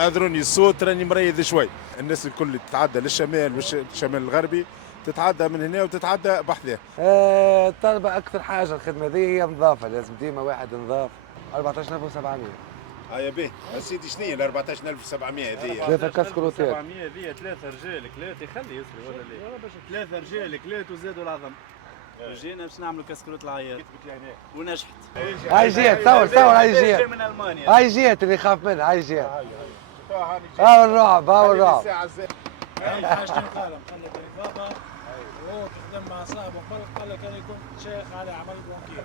اعذروني الصوت راني مريض شوي. الناس الكل اللي تتعدى للشمال والشمال الغربي تتعدى من هنا وتتعدى بحذاه. طالبة أكثر حاجة الخدمة ذي هي نظافة، لازم ديما واحد نظاف. 14700. يا باهي سيدي شنو هي ال 14700 هذيا؟ 3 كاسكروتات. 700 هذيا 3 رجال كلات يخلي يسري ولا لا؟ 3 رجال كلات وزادوا العظم. جينا باش نعملوا كاسكروت العيار ونجحت. هاي جيت صور هاي جيت. من المانيا. هاي جيت اللي يخاف منها هاي جيت. هاو الرعب هاو الرعب. هاي حاجة قال مقلد النظافة وهو تخدم مع صاحبه قال لك كان يكون شيخ على عمل بنكير.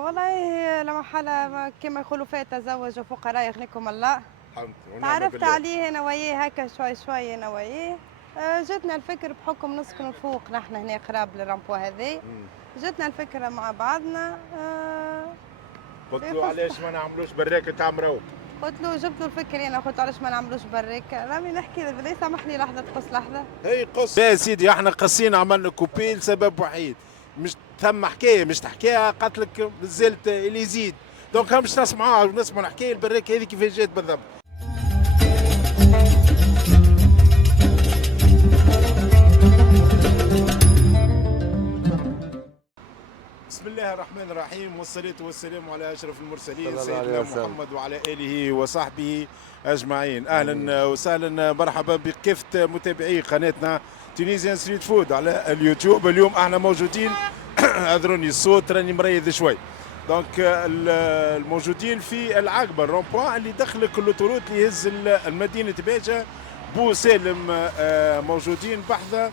والله لما حالة كما يقولوا فيها تزوج وفقراء يغنيكم الله. تعرفت عليه انا وياه هكا شوي انا وياه. جاتنا الفكر بحكم نسكن فوق نحن هنا قراب للرامبو هذي. جاتنا الفكرة مع بعضنا. قلت له علاش ما نعملوش براكة تاع مروب؟ قلت له جبت له الفكرة انا قلت علاش ما نعملوش براكة. رامي نحكي له بالله سامحني لحظة تقص لحظة. هي قص يا سيدي احنا قصينا عملنا كوبي لسبب وحيد. مش ثم حكايه مش تحكيها قالت لك زلت اللي يزيد. دونك مش نسمعوها نسمعوا الحكايه البراكة هذه كيفاش جات بالضبط. بسم الله الرحمن الرحيم والصلاة والسلام على أشرف المرسلين سيدنا محمد وعلى آله وصحبه أجمعين. أهلا وسهلا مرحبا بكافة متابعي قناتنا تونيزيان ستريت فود على اليوتيوب. اليوم احنا موجودين اعذروني الصوت راني مريض شوي. دونك الموجودين في العقبة الرومبوان اللي دخلك اللوتوروت اللي يهز المدينة باجة. بو سالم موجودين بحذا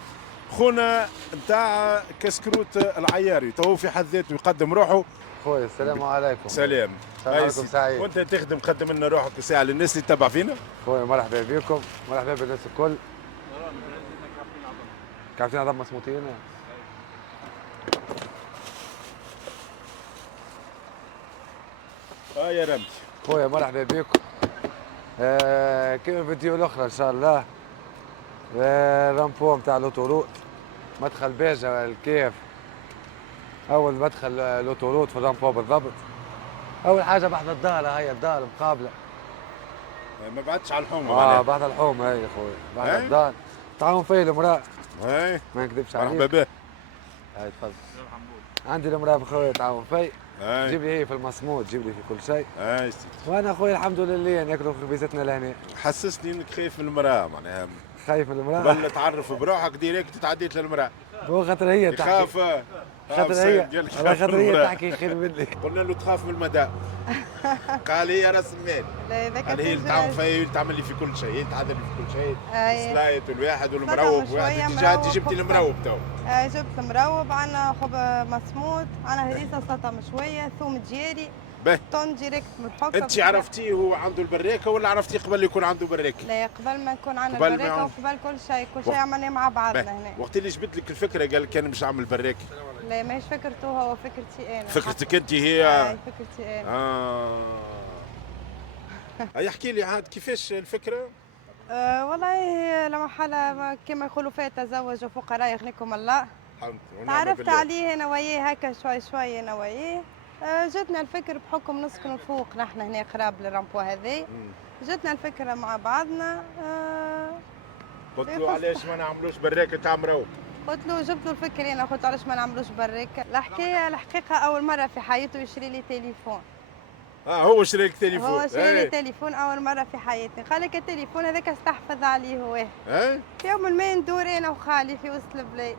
خونا نتاع كسكروت العياري تو في حد ذاته يقدم روحه. خويا السلام عليكم. سلام. عليكم سعيد. وانت تقدم لنا روحك ساعه للناس اللي تتبع فينا. خويا مرحبا بكم مرحبا بالناس الكل. كابتن عظم مسموطين. يا رمتي. خويا مرحبا بكم. كيما الفيديو الاخرى ان شاء الله. رامبو نتاع لوتوروت مدخل باجة الكيف. اول مدخل لوتوروت في الرامبو بالضبط. اول حاجه بعد الدار هي الدار مقابله. ما بعدتش على الحومه. بعد الحومه هي خويا بعد الدار. تعاون فيا المراه. اي ما نكذبش عليك. مرحبا به. هاي تفضل. عندي المراه بخويا تعاون فيا. جيب لي هي في المصمود جيب لي في كل شيء. وانا خويا الحمد لله ناكلوا خبيزتنا لهنا. حسسني انك خايف من المراه معناها. خايف من المراه؟ قبل تعرف بروحك ديريكت تعديت للمراه. هو خاطر هي تحكي. تخاف. خاطر هي والله خاطر هي تحكي خير مني. قلنا له تخاف من المدى. قال هي راس المال. قال هي اللي تعاون فيا اللي تعمل لي في كل شيء، هي تعدل لي في كل شيء. السلايط والواحد والمروب واحد انت جبتي المروب تو. جبت المروب عندنا خبز مسموط، عندنا هريسه سلطه مشويه، ثوم جيري. طن ديريكت من الحكم. انت عرفتيه هو عنده البراكه ولا عرفتيه قبل يكون عنده براكه؟ لا قبل ما يكون عندنا البراكه وقبل كل شيء عملناه مع بعضنا هنا. وقت اللي جبت لك الفكره قال لك انا مش عامل براكه. لا ماهيش فكرته هو فكرتي انا. فكرتك انت هي؟ فكرتي انا. يحكي لي عاد كيفاش الفكره؟ والله لما حالة كما يقولوا فيها تزوج وفقراء يغنيكم الله. تعرفت عليه انا وياه هكا شوي انا وياه. جاتنا الفكر بحكم نسكن فوق نحن هنا قراب للرامبو هذي. جاتنا الفكرة مع بعضنا. قلت له علاش ما نعملوش براكة تاع مروب؟ قلت له جبت له الفكرة انا قلت علاش ما نعملوش براكة. الحقيقة أول مرة في حياته يشري لي تليفون. هو شري لك تليفون. هو شري لي تليفون أول مرة في حياتي. قال لك التليفون هذاك استحفظ عليه هو. في يوم ما ندور أنا وخالي في وسط البلاد.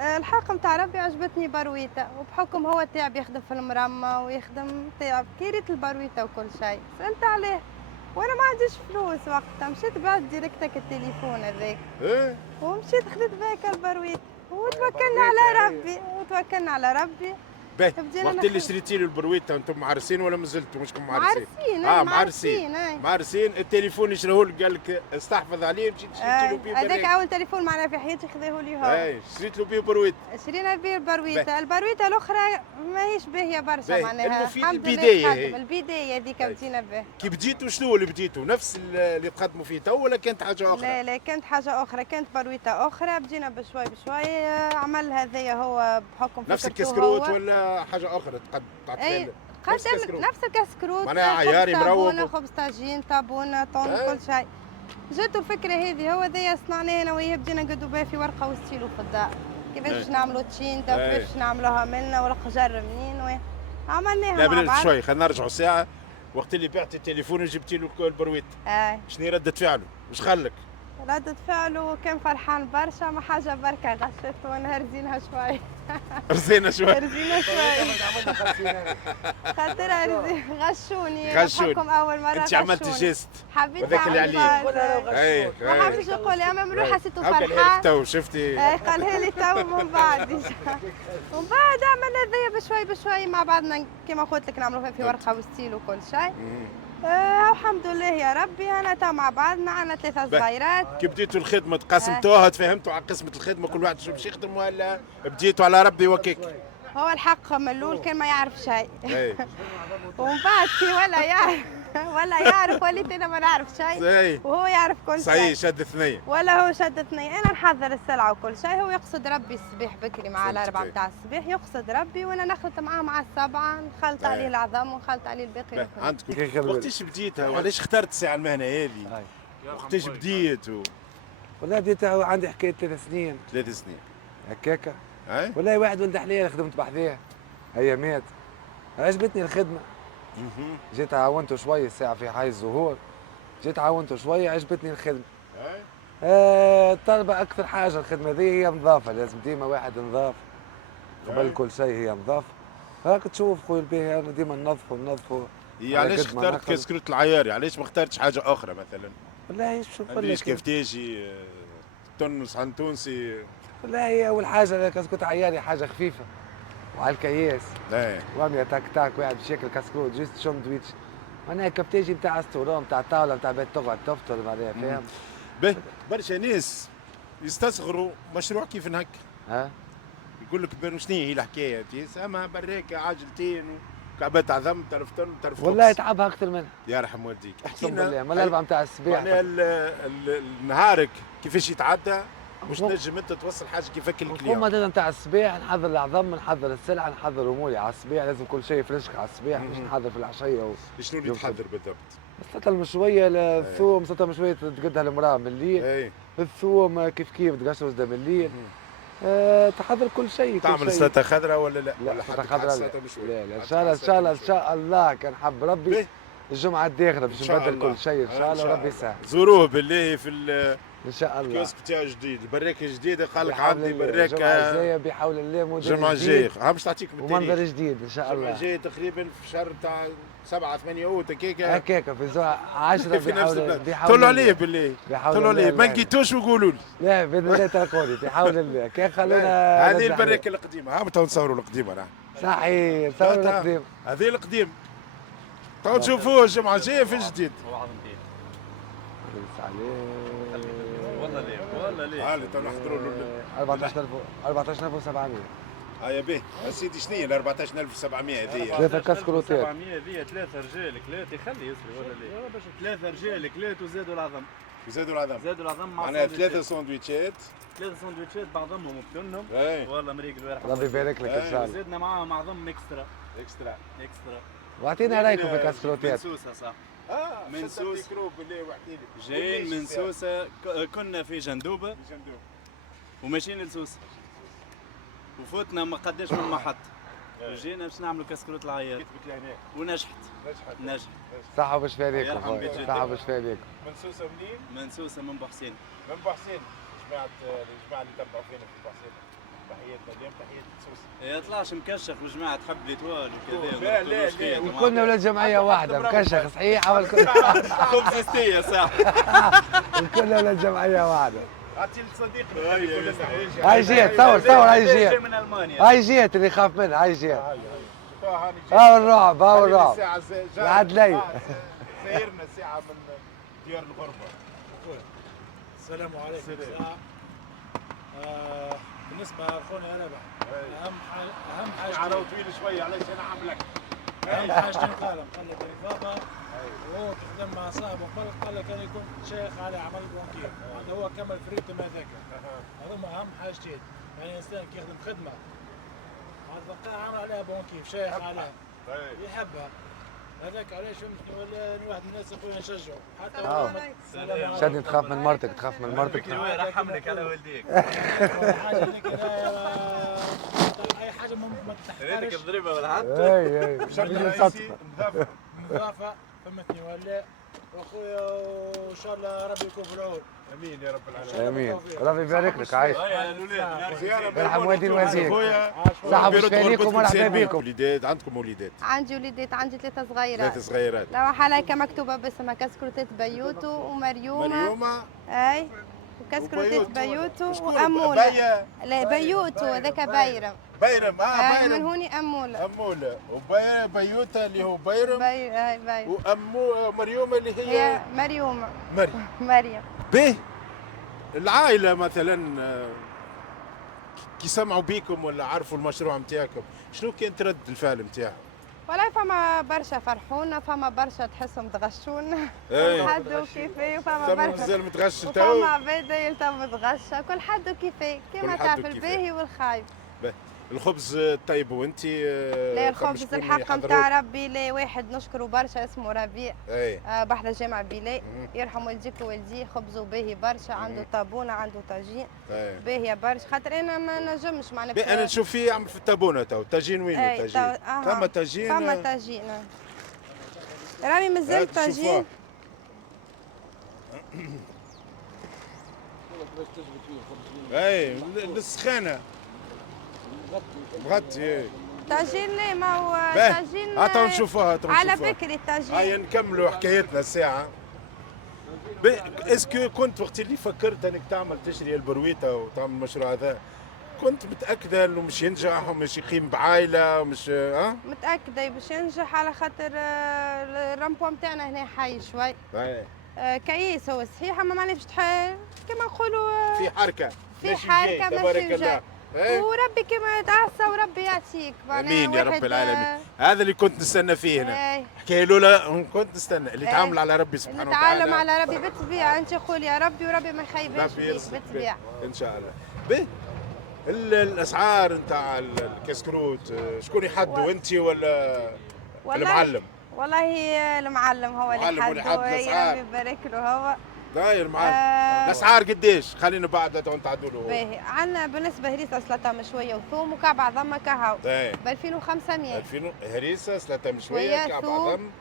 الحق نتاع ربي عجبتني برويته وبحكم هو تعب يخدم في المرمى ويخدم تعب كيريت البرويته وكل شيء. سألت عليه وانا ما عنديش فلوس وقتها مشيت بعت ديريكتك التليفون هذاك. ومشيت خديت ذاك البرويته وتوكلنا على ربي. وقت اللي شريتي له البرويته انتم معرسين ولا مازلتوا مشكم معرسين؟ معرسين التليفون يشريه لك قال لك استحفظ عليه مشيت شريت له بيه هذاك اول تليفون معنا في حياتي خذاه لي هو. شريت له بيه برويته. شرينا بيه البرويته الاخرى ماهيش باهيه برشا معناها. الحمد لله البدايه هذيك بدينا به. كي بديتوا شنو اللي بديتوا؟ نفس اللي تقدموا فيه تو ولا كانت حاجه اخرى؟ لا كانت حاجه اخرى كانت برويته اخرى بدينا بشوي عمل هذايا هو بحكم نفس الكسكروت ولا حاجه اخرى اي خدم نفس الكسكروت، معناها عياري مروق خبز طاجين طابونه طون كل شيء. جاتو الفكره هذه، هو ذي صنعناه انا وياه، بدينا نقدوا بها في ورقه وستيلو في الدار، كيفاش باش نعملوا تشيندا وكيفاش باش نعملوها منا ورق جر منين عملناها لا مع بعض. شوي خلينا نرجعوا ساعه. وقت اللي بعتي التليفون وجبتي له البرويت، شنو ردة فعله؟ واش خلك؟ ردة فعله كان فرحان برشا، ما حاجه بركه غشت وانا رزينها شوي. رزينا شوي خاطر غشوني غشوني اول مره. انت عملتي جيست حبيت وذاك اللي عليك. ما حبيتش نقول اما من روح حسيته فرحان. فرحان تو شفتي قالها لي تو من بعد. ومن بعد عملنا ذي بشوي بشوي مع بعضنا كما قلت لك، نعملوا في ورقه وستيل وكل شيء. الحمد لله يا ربي. انا تو مع بعضنا عندنا 3 صغيرات. كي بديتوا الخدمه تقاسمتوها تفهمتوا على قسمه الخدمه كل واحد شو باش يخدم ولا بديتوا على ربي وكيك؟ هو الحق من الاول كان ما يعرف شيء. ومن بعد كي ولا يعرف وليت انا ما نعرف شيء وهو يعرف كل شيء. صحيح شد ثنيه ولا هو شد ثنيه. انا نحضر السلعه وكل شيء، هو يقصد ربي الصباح بكري مع الاربعه نتاع الصباح يقصد ربي، وانا نخلط معاه مع السبعه، نخلط عليه العظم ونخلط عليه الباقي. عندكم وقتاش بديتها وعلاش اخترت الساعه المهنه هذه؟ وقتاش بديت والله بديت عندي حكايه 3 سنين. 3 سنين هكاكا. والله واحد ولد حليل خدمت بحذاه ايامات، عجبتني الخدمه. جيت عاونته شويه الساعه في حي الزهور، جيت عاونته شويه عجبتني الخدمه. طالبه اكثر حاجه الخدمه ذي هي نظافه، لازم ديما واحد نظاف قبل كل شيء، هي نظافه. هاك تشوف خويا الباهي انا ديما ننظفوا. علاش اخترت كسكروت العياري؟ علاش ما اخترتش حاجه اخرى مثلا؟ والله شوف ليش كفتاجي تونس عن تونسي؟ والله هي اول حاجه كسكروت عياري حاجه خفيفه وعلى الكياس. وعمليه تاك تاك واحد باش ياكل كسكروت جيست ساندويتش. معناها كفتاجي نتاع ستورون نتاع طاوله نتاع بيت تقعد تفطر معناها فاهم. برشا ناس يستصغروا مشروع كيف هكا. يقول لك شنو هي الحكايه؟ اما بريكه عجلتين وكعبات عظم ترفتن ترفخ. والله يتعبها اكثر منها. يا رحم والديك. احكي لنا من الاربعه نتاع الصباح. نهارك كيفاش يتعدى مش نجم انت توصل حاجه كيفك الكليون. هما نتاع الصباح نحضر العظم، نحضر السلعه، نحضر اموري على الصباح، لازم كل شيء فريشك على الصباح مش نحضر في العشيه. شنو اللي تحضر بالضبط؟ السلطه المشويه، الثوم، السلطه المشويه تقدها المراه من الليل. الثوم كيف تقشرز من الليل. تحضر كل شيء. تعمل سلطه خضراء ولا لا؟ لا سلطه خضراء لا. ان شاء الله كان حب ربي الجمعه الداخله باش نبدل كل شيء ان شاء الله وربي يسهل. زوروه بالله في ان شاء الله. الكيوسك تاعو جديد، البراكه جديده، قال لك عندي براكه الجمعه الجايه بحول الله موديل الجمعه الجايه باش تعطيك ومنظر جديد ان شاء الله. الجمعه الجايه تقريبا في شهر تاع 7 8 اوت هكاكا في زوع 10 بحول طلعوا عليه بالله، طلعوا عليه ما لقيتوش وقولوا لي. لا باذن الله تلقوني بحول الله. كان خلونا هذه البراكه القديمه. ها تو نصوروا القديمه راه صحيح نصوروا القديم. هذه القديم تو تشوفوه الجمعه الجايه في الجديد. والله ليه هاني تو نحضروا له 14700. يا باهي سيدي شنو هي ال 14700 هذه؟ 3 كاسكروتات. 700 هذه 3 رجال كلات يخلي يسري ولا ليه؟ 3 رجال كلات وزادوا العظم. زادوا العظم معناها 3 سندويتشات. 3 سندويتشات بعضهم وبتنهم. والله مريق الواحد. ربي يبارك لك ان شاء الله. زدنا معاهم عظم اكسترا. واعطينا رايكم في الكاسكروتات. من سوسه صح. من سوسه جايين من سوسه. كنا في جندوبه وماشيين لسوسه وفوتنا ما قداش من محط وجينا باش نعملوا كسكروت العيار ونجحت. صحة باش فيكم. صحة باش فيكم. من سوسه منين؟ من سوسه من بوحسين. من بوحسين. الجماعه اللي تبعوا فينا في بوحسين تحياتنا اليوم تحية سوسه. يطلعش مكشخ وجماعه تحب ليتوال لا وكذا. لا وكلنا ولاد جمعية واحدة مكشخ صحيح والكل خبز ستيه صح. وكلنا ولاد جمعية واحدة. اعطي لصديقنا هاي جيت صور هاي جيت. من المانيا. هاي جيت اللي يخاف منها هاي جيت. هاو الرعب بعد لي. سايرنا ساعة من ديار الغربة. السلام عليكم. بالنسبة لأخونا ربح أهم حاجة عراو طويل شوية علاش أنا عاملك. أهم حاجتين قال بابا وهو تخدم مع صاحبه قال لك كان يكون شيخ على عمل البنكير. هو كمل فريتم هذاك. هذوما أهم حاجتين. يعني إنسان كيخدم خدمة هذا عمل عليها بنكير شيخ عليها يحبها. هذاك علاش فهمتني ولا واحد من الناس اخويا نشجعه حتى هو شدني تخاف من مرتك تخاف من مرتك. رحملك على والديك. حاجه هذيك اي حاجه ما ريتك تحتاجش تضربها ولا حتى. اي نظافه فهمتني ولا واخويا وان شاء الله ربي يكون في العون. امين يا رب العالمين. امين ربي يبارك لك عايش. الاولاد يرحم والدين والديك. خويا صحة وشفاء ليكم ومرحبا بكم. وليدات عندكم وليدات؟ عندي وليدات، عندي 3 صغيرات. 3 صغيرات. لو حالك مكتوبة باسمها كسكروتات بيوتو ومريومة. مريومة. اي وكسكروتات بيوتو شكون؟ وأمولة. بيا. لا بيوتو هذاك بايرم. بيرم من بيرم. هوني أمولة. أمولة وبيوتا اللي هو بيرم. اي بايرم. ومريومة اللي هي هي مريومة. مريم. مريم. به العائلة مثلا كي سمعوا بيكم ولا عرفوا المشروع نتاعكم شنو كانت رد الفعل نتاعهم؟ والله فما برشا فرحونا، فما برشا تحسهم تغشونا. اي. كل حد وكيفاه وفما تم برشا. مازال متغش تو. وفما عباد يلتم متغشة، كل حد وكيفاه كل كيما حد تعرف وكيفاه. الباهي والخايب. الخبز طيب وانت لا الخبز الحق نتاع ربي، لا واحد نشكره برشا اسمه ربيع. اي. بحر جامع بيلاي، يرحم والديك ووالديه، خبزه باهي برشا، عنده طابونه، عنده طاجين باهية برشا، خاطر انا ما نجمش معناها. انا نشوف فيه يعمل في الطابونه تو، طاجين وين الطاجين؟ فما طاجين. فما طاجين راني مازال طاجين. اي للسخانه مغطي. طاجين لا ما هو طاجين. هاتوا نشوفوها على بكري الطاجين. هيا نكملوا حكايتنا الساعه. اسكو كنت وقت اللي فكرت انك تعمل تشري البرويته وتعمل المشروع هذا كنت متاكده انه مش ينجح ومش يقيم بعائله ومش متاكده باش ينجح على خاطر الرامبو نتاعنا هنا حي شوي. كيس هو صحيح اما ماني باش كما نقولوا في حركه. في حركه ماشي جاي. وربي كما تعسى وربي يعطيك. امين يا رب العالمين. هذا اللي كنت نستنى فيه هنا. حكايه الاولى كنت نستنى اللي تعامل على ربي سبحانه وتعالى. نتعلم على ربي بالطبيعه. انت قول يا ربي وربي ما يخيبش فيك بالطبيعه ان شاء الله. به الاسعار نتاع الكسكروت شكون يحدوا انت ولا المعلم؟ والله المعلم هو اللي حدوا. يا ربي يبارك له هو داير معلم. الاسعار قديش؟ خلينا بعد لا تعدوا له. باهي عندنا بالنسبه هريسه سلطه مشويه وثوم وكعب عظم كهو ب 2500. 2000 هريسه سلطه مشويه كعب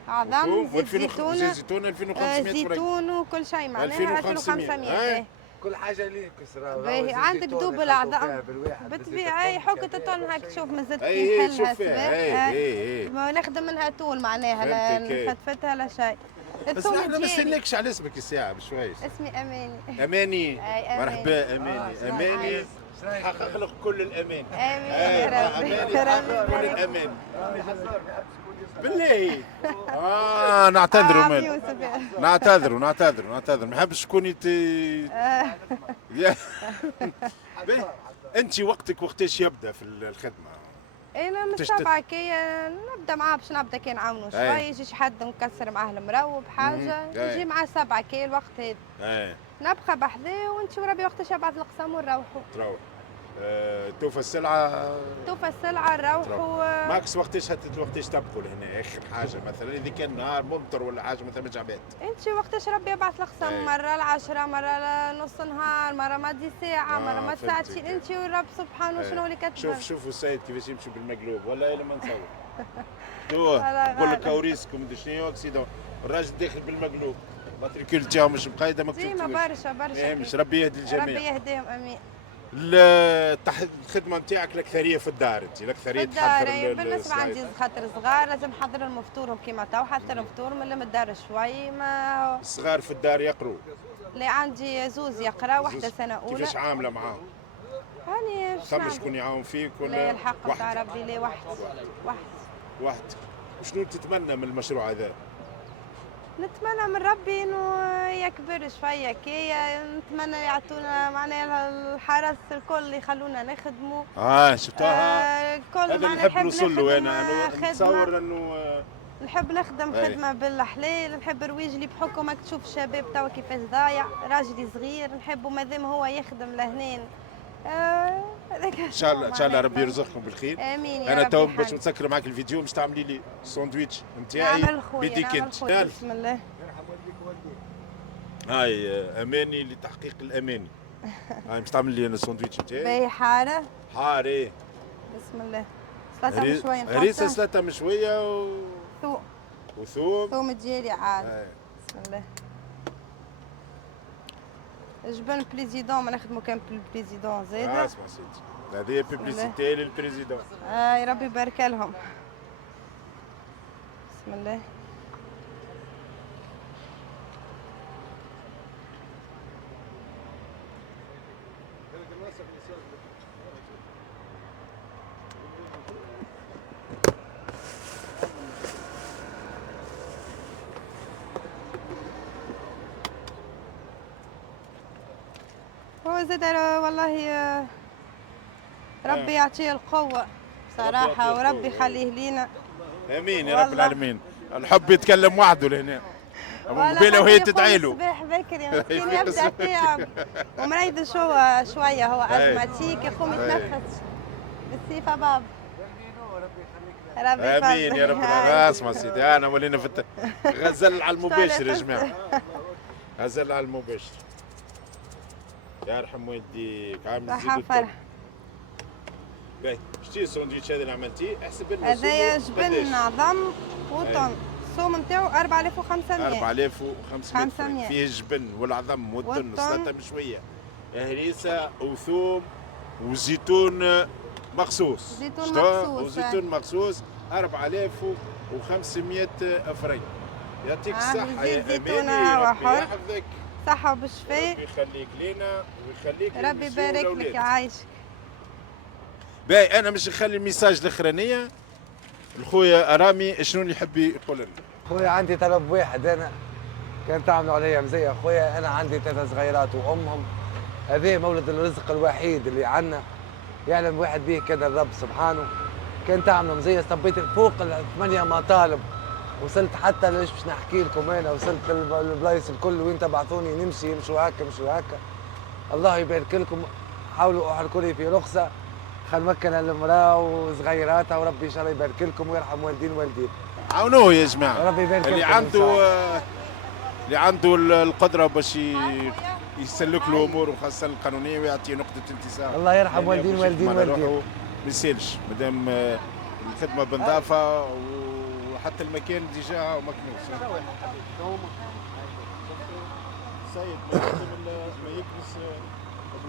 عظم زيت زيتون 2500 زيتون وكل شيء معناها 2500. كل حاجه ليك كسرة. باهي عندك دوب الاعضاء بالطبيعه. اي حكة الطن هاك تشوف مازلت كي نحلها ما نخدم منها طول معناها لا نفتفتها لا شيء. بس احنا ما نستناكش على اسمك الساعه بشويش. اسمي اماني. اماني مرحبا اماني. اماني حقق لك كل الامان. امين يا ربي. حقق كل الامان بالله. نعتذروا من نعتذروا ما نحبش شكون انت وقتاش يبدا في الخدمه؟ انا من 7 كي نبدا معاه باش نبدا كي نعاونو شوي. يجي شي حد نكسر معاه المراو بحاجه يجي معاه 7 كي الوقت هذا نبقى بحذاه وانت وربي وقتاش يبعث القسم ونروحوا. تروح توفى السلعه نروحوا. ماكس وقتاش تبقوا لهنا اخر حاجه مثلا اذا كان نهار ممطر ولا حاجه مثلا ما جعبات؟ انت وقتاش ربي يبعث القسم مره العشرة مره نص نهار مره ما دي ساعه مره ما ساعتين. انت والرب سبحانه شنو اللي كتبان. شوفوا السيد كيفاش يمشي بالمقلوب ولا الا ما نصور. نقول لك كواريسكم مدري شنو اكسيدون الراجل داخل بالمقلوب الماتريكول تاعو مش مقيده ما كتبتوش. ديما برشا مش ربي يهدي الجميع. ربي يهديهم امين. الخدمه نتاعك الاكثريه في الدار انت الاكثريه تحضر بالنسبه عندي خاطر صغار لازم نحضر لهم فطورهم كيما تو حضر فطورهم اللي من الدار شوي. ما الصغار في الدار يقروا؟ لا عندي زوز يقرا واحدة سنه اولى. كيفاش عامله معاهم؟ هاني ثم شكون يعاون فيك ولا؟ لا الحق نتاع ربي لا واحد. وشنو تتمنى من المشروع هذا؟ نتمنى من ربي انه يكبر شويه كي نتمنى يعطونا معناها الحرس الكل يخلونا نخدموا. شفتوها؟ كل هذا نحب نوصل له. انا نتصور انه نحب نخدم خدمه بالحلال. نحب رويجلي بحكمك تشوف الشباب توا كيفاش ضايع راجلي صغير نحبه مادام هو يخدم لهنين ان شاء الله ان شاء الله ربي يرزقكم بالخير. امين يا انا رب. تو باش نسكر معك الفيديو باش تعملي لي الساندويتش نتاعي بيديك انت. بسم الله. هاي اماني لتحقيق الاماني. هاي باش تعمل لي انا الساندويتش نتاعي. باهي حاره. حاري. بسم الله. سلطه مشويه نحطها. هريسه سلطه مشويه ثوم. وثوم. ثوم ديالي عاد. بسم الله. جبن بريزيدون ما نخدمو كان بالبريزيدون زايده. اسمع سيدي هذه بيبليسيتي للبريزيدون. يا ربي يبارك لهم. بسم الله. هو زاد والله ربي يعطيه القوة صراحة وربي يخليه لينا. امين يا رب العالمين. الحب يتكلم وحده لهنا. قبيله وهي تدعي له. صباح بكري مسكين يبدا تعب ومريض شوية هو ازماتيك يقوم يتنفس بالسيفة بابا. ربي امين يا رب العالمين. اسمع سيدي انا ولينا في غزل على المباشر يا جماعة. غزل على المباشر. يرحم والديك عامل صحة وفرح. باهي شتي الساندويتش هذا اللي عملتيه؟ احسب لنا هذايا جبن عظم وطن السوم نتاعو 4500. 4500 فيه الجبن والعظم والطن والسلطه مشويه هريسه وثوم وزيتون مخصوص. وزيتون مخصوص 4500 فرنك. يعطيك الصحة يا أماني. ربي يحفظك. صحة وبالشفاء. ربي يخليك لينا ويخليك ربي يبارك لك يعيشك. باهي انا مش نخلي الميساج الاخرانيه الخويا رامي شنو اللي يحب يقول لنا. خويا عندي طلب واحد، انا كان تعملوا عليا مزيه خويا، انا عندي 3 صغيرات وامهم، هذا مولد الرزق الوحيد اللي عندنا يعلم واحد به كذا الرب سبحانه. كان تعملوا مزيه صبيت فوق 8 مطالب، وصلت حتى ليش باش نحكي لكم انا، وصلت البلايص الكل وين تبعثوني نمشي يمشوا هكا. الله يبارك لكم، حاولوا احركوا لي في رخصه خل مكن المراه وصغيراتها، وربي ان شاء الله يبارك لكم ويرحم والدين. عاونوه يا جماعه. ربي يبارك اللي عنده القدره باش يسلك له اموره وخاصه القانونيه ويعطيه نقطه انتصار. الله يرحم والدين. ما يسالش مادام الخدمه بنظافه وحتى المكان ديجا مكنوس. السيد ما يكنس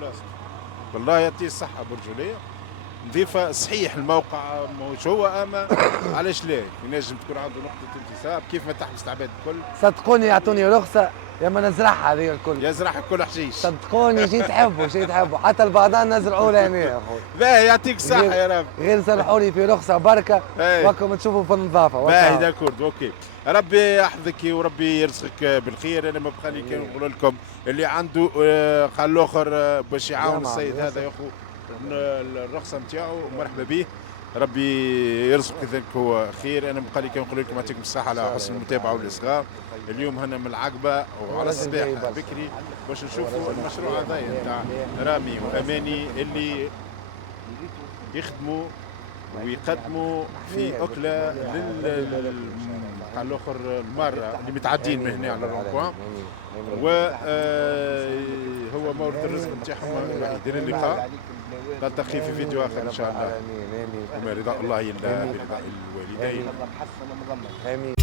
بلاصته. والله يعطيه الصحه برجوليه نظيفه. صحيح الموقع مش هو اما علاش لا ينجم تكون عنده نقطه انتصاب كيف ما تحبس العباد الكل. صدقوني يعطوني رخصه يا ما نزرعها هذه الكل. يزرعها الكل حشيش. صدقوني شي تحبوا حتى البعضان نزرعوا لي هنا يا اخوي. باهي يعطيك الصحه يا رب. غير سرحوا لي في رخصه بركه وكم تشوفوا في النظافه. باهي داكورد اوكي. ربي يحفظك وربي يرزقك بالخير. انا ما بقى لي كان نقول لكم اللي عنده قال الاخر باش يعاون السيد هذا يا اخو الرخصه نتاعو مرحبا به. ربي يرزقك ذلك هو خير. انا بقى لي كان نقول لكم يعطيكم الصحه على حسن المتابعه والاصغاء. اليوم هنا من العقبه وعلى الصباح بكري باش نشوفوا المشروع هذا نتاع رامي واماني اللي يخدموا ويقدموا في أكلة قال الآخر المارة اللي متعدين من هنا على الرونبوان. وهو مورد الرزق نتاعهم الوحيد. إلى اللقاء نلتقي في فيديو آخر إن شاء الله وما رضا الله إلا برضا الوالدين. آمين.